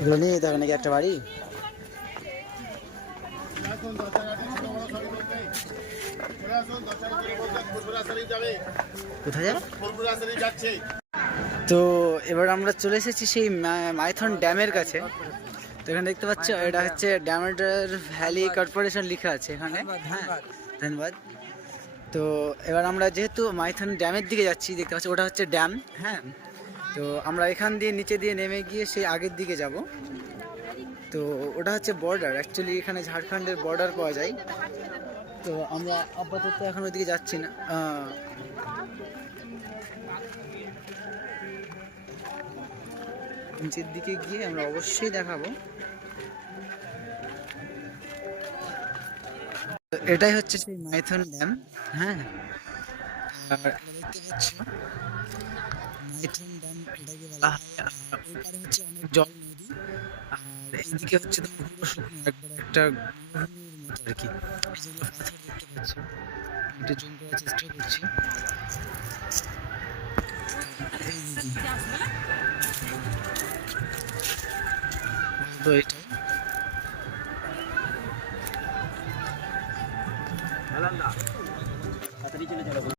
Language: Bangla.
এগুলো নিয়ে যেতে একটা বাড়ি? তো এবার আমরা চলে এসেছি সেই মাইথন ড্যামের কাছে। তো এখানে দেখতে পাচ্ছ, এটা হচ্ছে ড্যামেটার ভ্যালি কর্পোরেশন লেখা আছে এখানে। হ্যাঁ ধন্যবাদ। তো এবার আমরা যেহেতু মাইথন ড্যামের দিকে যাচ্ছি, দেখতে পাচ্ছি ওটা হচ্ছে ড্যাম হ্যাঁ? তো আমরা এখান দিয়ে নিচে দিয়ে নেমে গিয়ে সেই আগের দিকে যাব। তো ওটা হচ্ছে বর্ডার অ্যাকচুয়ালি এখানে ঝাড়খণ্ডের বর্ডার পাওয়া যায়। তো আমরা আপাতত এখন ওইদিকে যাচ্ছি না নিচের দিকে গিয়ে আমরা অবশ্যই দেখাবো। এটাই হচ্ছে সেই মাইথন ড্যাম হ্যাঁ? আর দেখতে পাচ্ছ মাইথন ড্যাম এটাকে বলা হয়। আর ওই পারে হচ্ছে অনেক জল নদী, আর এইদিকে হচ্ছে তোমার পুরো শুকনো, একবার একটা মরুভূমির মতো আর কি। এই যেগুলো পাথর দেখতে পাচ্ছ একটু জুম করার চেষ্টা করছি। এইদিকে তো এটাই চলে